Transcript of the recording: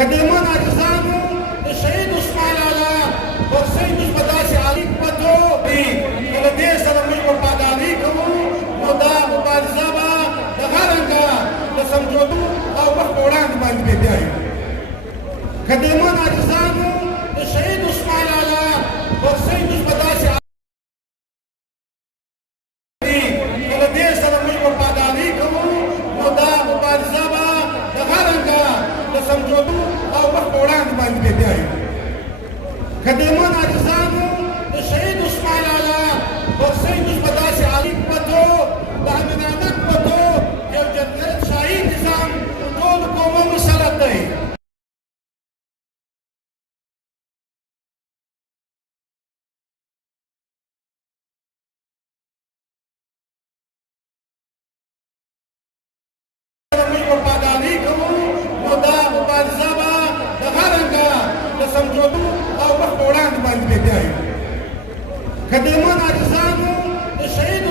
کدیمان عزیزانو د شهید عثمان لالا ورسۍ موږ په داسې حکمتو دي چې له دې سره موږ وفاداري کوو نو دا مبارزه به دغه رنګه د سمجھوتو او وخت په وړاندې باندې به بیایو کدیمان عزیزانو د شهید عثمان لالا ورسۍ موږ په داسې دي چې له دې سره موږ وفاداري کوو نو دا مبارزه به دغه رنګه د سمجھوتو او وخت په وړاندې باندې به بیایو کدیمان عزیزانو د شهید عثمان لالا ورسۍ موږ په داسې حکمتو د امینانه قوتو یو جنرال شاهي نظام ټولو قومو مسلط دی موږ وفاداري کوو نو دا مبارزه به دغه رنګه د سمجھوتو او وخت په وړاندې باندې به بیایو کدیمان عزیزانو د شهید